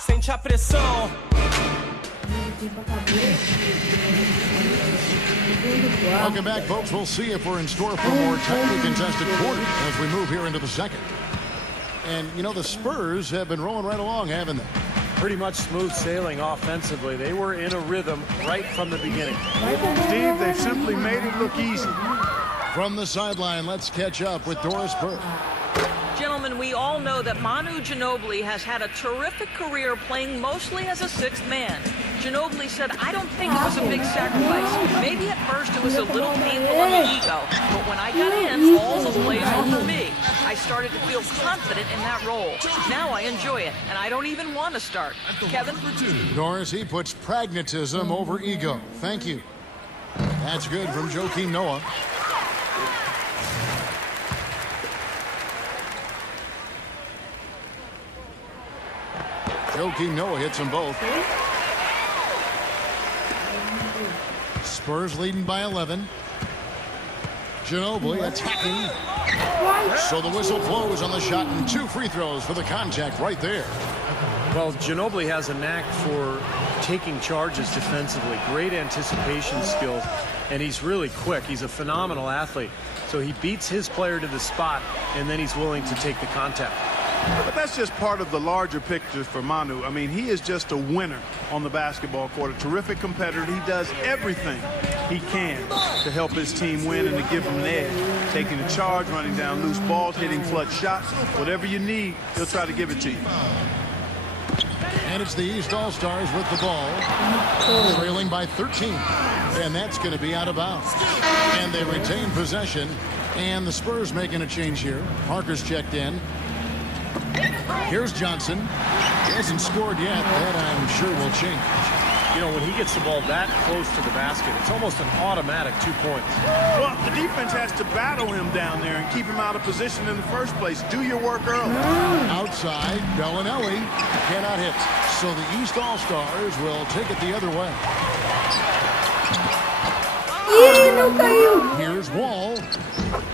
Sente a pressão. Welcome back, folks. We'll see if we're in store for more tightly contested quarters as we move here into the second. And, you know, the Spurs have been rolling right along, haven't they? Pretty much smooth sailing offensively. They were in a rhythm right from the beginning. Steve, they've simply made it look easy. From the sideline, let's catch up with Doris Burke. Gentlemen, we all know that Manu Ginobili has had a terrific career playing mostly as a sixth man. Ginobili said, I don't think it was a big sacrifice. Maybe at first it was a little painful on the ego, but when I got in, all the plays were for me. I started to feel confident in that role. Now I enjoy it, and I don't even want to start. Kevin? Doris, he puts pragmatism over ego. Thank you. That's good from Joakim Noah. Joakim Noah hits them both. Spurs leading by 11. Ginobili attacking. So the whistle blows on the shot and 2 free throws for the contact right there. Well, Ginobili has a knack for taking charges defensively. Great anticipation skills, and he's really quick. He's a phenomenal athlete. So he beats his player to the spot, and then he's willing to take the contact. But that's just part of the larger picture for Manu. I mean, he is just a winner on the basketball court, a terrific competitor. He does everything he can to help his team win and to give them an edge. Taking a charge, running down loose balls, hitting clutch shots. Whatever you need, he'll try to give it to you. And it's the East All-Stars with the ball, trailing by 13. And that's going to be out of bounds. And they retain possession. And the Spurs making a change here. Parker's checked in. Here's Johnson. He hasn't scored yet. That, I'm sure, will change. You know, when he gets the ball that close to the basket, it's almost an automatic 2 points. Well, the defense has to battle him down there and keep him out of position in the first place. Do your work early. Outside, Bellinelli cannot hit. So the East All-Stars will take it the other way. Here's Wall.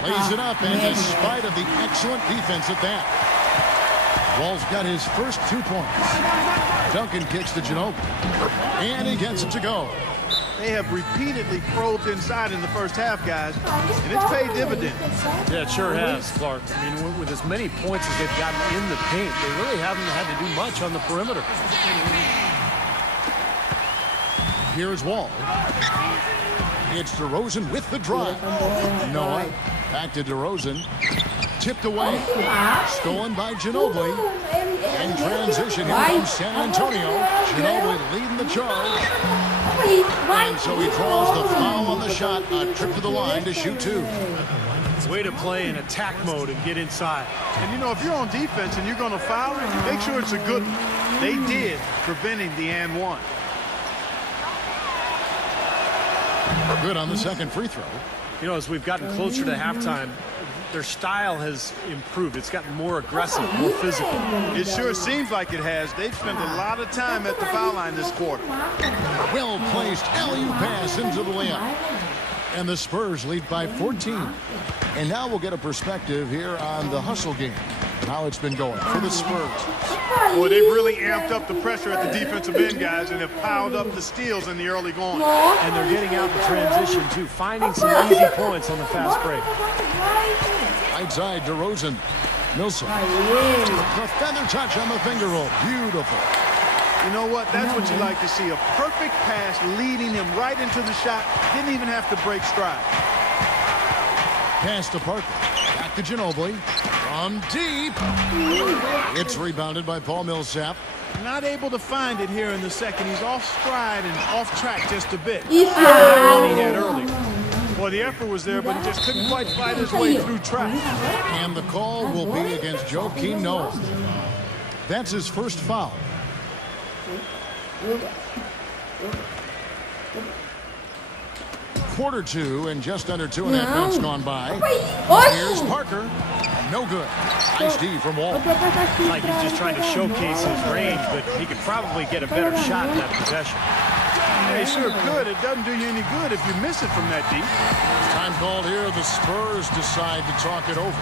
Lays it up, and despite of the excellent defense at that, Wall's got his first 2 points. Duncan kicks to Ginobili, and he gets it to go. They have repeatedly probed inside in the first half, guys, and it's paid dividends. Yeah, it sure has, Clark. I mean, with as many points as they've gotten in the paint, they really haven't had to do much on the perimeter. Here's Wall. It's DeRozan with the drive. Noah back to DeRozan. Tipped away. Stolen by Ginobili. In transition here from San Antonio. Ginobili leading the charge. And so he draws the foul on the shot. A trip to the line to shoot 2. Way to play in attack mode and get inside. And, you know, if you're on defense and you're going to foul, make sure it's a good one. They did, preventing the and one. Good on the second free throw. You know, as we've gotten closer to halftime, their style has improved. It's gotten more aggressive, more physical. It sure seems like it has. They've spent a lot of time at the foul line this quarter. Well-placed alley-oop pass into the layup. And the Spurs lead by 14. And now we'll get a perspective here on the hustle game and how it's been going for the Spurs. Boy, they've really amped up the pressure at the defensive end, guys, and have piled up the steals in the early going. And they're getting out in transition, too, finding some easy points on the fast break. Right side, DeRozan. Millsap. The feather touch on the finger roll. Beautiful. You know what? That's what you like to see. A perfect pass leading him right into the shot. Didn't even have to break stride. Pass to Parker. Back to Ginobili. From deep. It's rebounded by Paul Millsap. Not able to find it here in the second. He's off stride and off track just a bit. He had early. Well, the effort was there, but he just couldn't quite fight his way through track. And the call will be against Joakim Noah. That's his first foul. Quarter 2 and just under 2.5 minutes gone by. Here's Parker. No good. Nice D from Wall. Like he's just trying to showcase his range, but he could probably get a better shot in that possession. Yeah, he sure could. It doesn't do you any good if you miss it from that deep. Time called here. The Spurs decide to talk it over.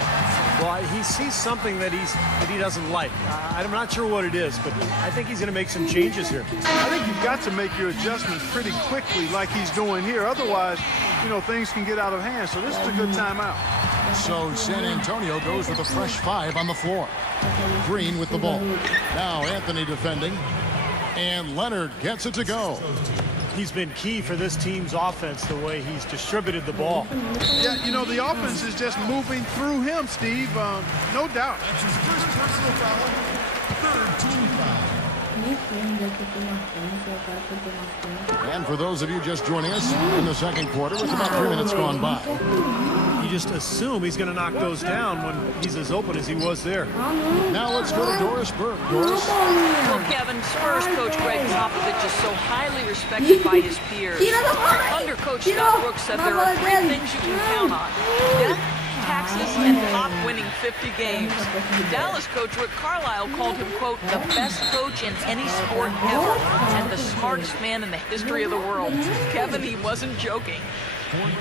Well, he sees something that he doesn't like. I'm not sure what it is, but I think he's going to make some changes here. I think you've got to make your adjustments pretty quickly like he's doing here. Otherwise, you know, things can get out of hand. So this is a good timeout. So San Antonio goes with a fresh 5 on the floor. Green with the ball. Now Anthony defending. And Leonard gets it to go. He's been key for this team's offense, the way he's distributed the ball. Yeah, you know, the offense is just moving through him, Steve. No doubt. That's his first personal foul. Third team foul. And for those of you just joining us in the second quarter, with about 3 minutes gone by. You just assume he's going to knock those down when he's as open as he was there. Now let's go to Doris Burke. Doris? Well, Kevin, Spurs coach Greg Popovich is so highly respected by his peers. Under Coach Scott Brooks said there are 3 things you can count on: death, taxes, and Pop winning 50 games. Dallas coach Rick Carlisle called him, quote, the best coach in any sport ever and the smartest man in the history of the world. Kevin, he wasn't joking.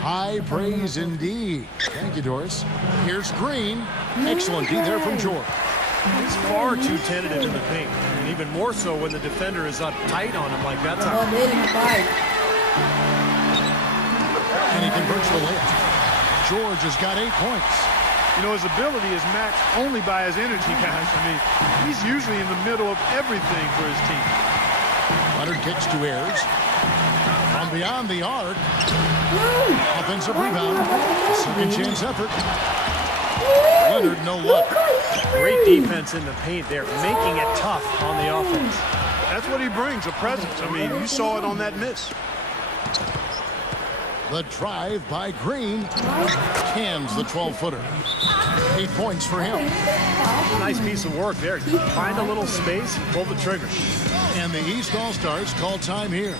High praise indeed. Thank you, Doris. Here's Green. Excellent D there from George. He's far too tentative in the paint, and even more so when the defender is up tight on him like that time. And he converts the layup. George has got 8 points. You know, his ability is matched only by his energy, guys. I mean, he's usually in the middle of everything for his team. Leonard kicks to Ayers. From beyond the arc. Offensive rebound. Second chance effort. Leonard, no luck. Great defense in the paint there, making it tough on the offense. That's what he brings, a presence. I mean, you saw it on that miss. The drive by Green. Cans the 12-footer. 8 points for him. Nice piece of work there. Find a little space and pull the trigger. And the East All-Stars call time here.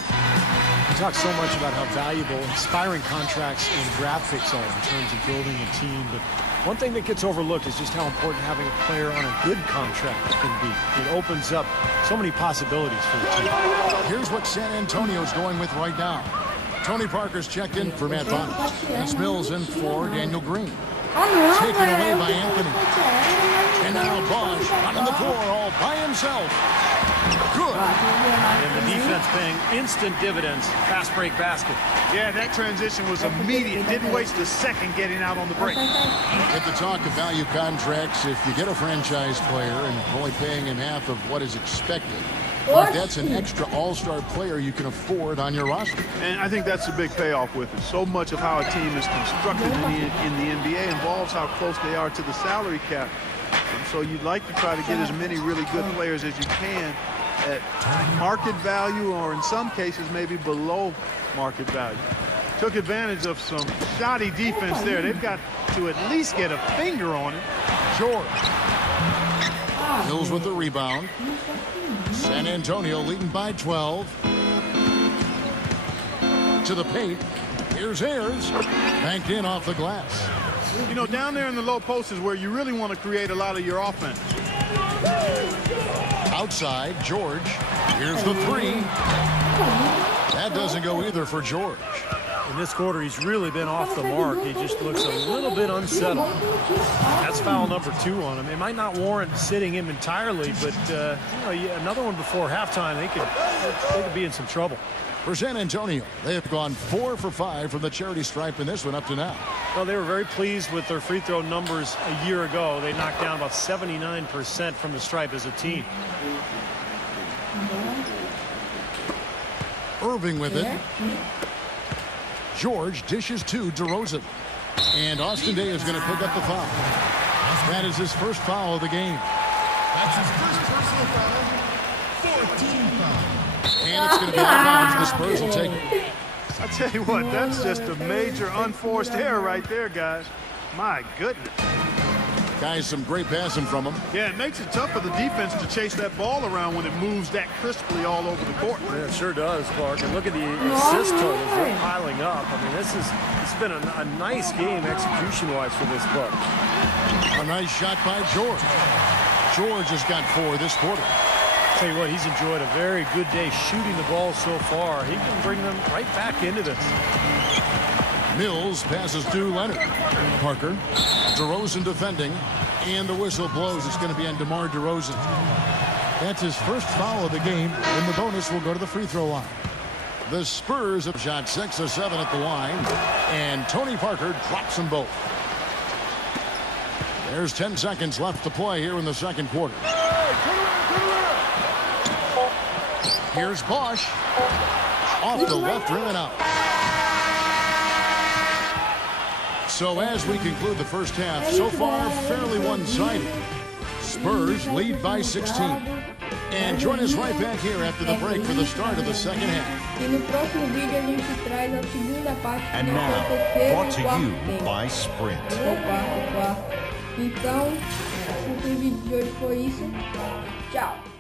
We talk so much about how valuable inspiring contracts and draft picks are in terms of building a team, but one thing that gets overlooked is just how important having a player on a good contract can be. It opens up so many possibilities for the team. Here's what San Antonio's going with right now. Tony Parker's checked in for Matt Bonner. And Mills in for Daniel Green. Taken away by Anthony. And now Bosch on the floor all by himself. Good. And the defense paying instant dividends. Fast break basket. Yeah, that transition was immediate. Didn't waste a second getting out on the break. At the talk of value contracts, if you get a franchise player and only paying him half of what is expected, like that's an extra all-star player you can afford on your roster. And I think that's a big payoff with it. So much of how a team is constructed in the NBA involves how close they are to the salary cap. And so you'd like to try to get as many really good players as you can at market value, or in some cases maybe below market value. Took advantage of some shoddy defense there. They've got to at least get a finger on it. George. Mills with the rebound. San Antonio leading by 12. To the paint. Here's Ayers. Banked in off the glass. You know, down there in the low post is where you really want to create a lot of your offense. Outside, George. Here's the 3. That doesn't go either for George. In this quarter, he's really been off the mark. He just looks a little bit unsettled. That's foul number 2 on him. It might not warrant sitting him entirely, but you know, another one before halftime, they could be in some trouble. For San Antonio, they have gone 4 for 5 from the charity stripe in this one up to now. Well, they were very pleased with their free throw numbers a year ago. They knocked down about 79% from the stripe as a team. Irving with it. George dishes to DeRozan. And Austin Day is going to pick up the foul. That is his first foul of the game. That's his first personal foul. 14 foul. And it's going to be out of bounds. The Spurs will take it. I tell you what, that's just a major unforced error right there, guys. My goodness. Guys, some great passing from him. Yeah, it makes it tough for the defense to chase that ball around when it moves that crisply all over the court. Yeah, it sure does, Clark. And look at the assist totals. They're piling up. I mean, it's been a nice game execution-wise for this club. A nice shot by George. George has got 4 this quarter. Tell you what, he's enjoyed a very good day shooting the ball so far. He can bring them right back into this. Mills passes to Leonard. Parker. DeRozan defending. And the whistle blows. It's going to be on DeMar DeRozan. That's his first foul of the game. And the bonus will go to the free throw line. The Spurs have shot 6 of 7 at the line. And Tony Parker drops them both. There's 10 seconds left to play here in the second quarter. Here's Bosch. Off the left rim and out. So as we conclude the first half, so far fairly one-sided. Spurs lead by 16. And join us right back here after the break for the start of the second half. E no próximo vídeo a gente traz a segunda parte. And now, brought to you by Sprint. Então, o vídeo de hoje foi isso. Tchau.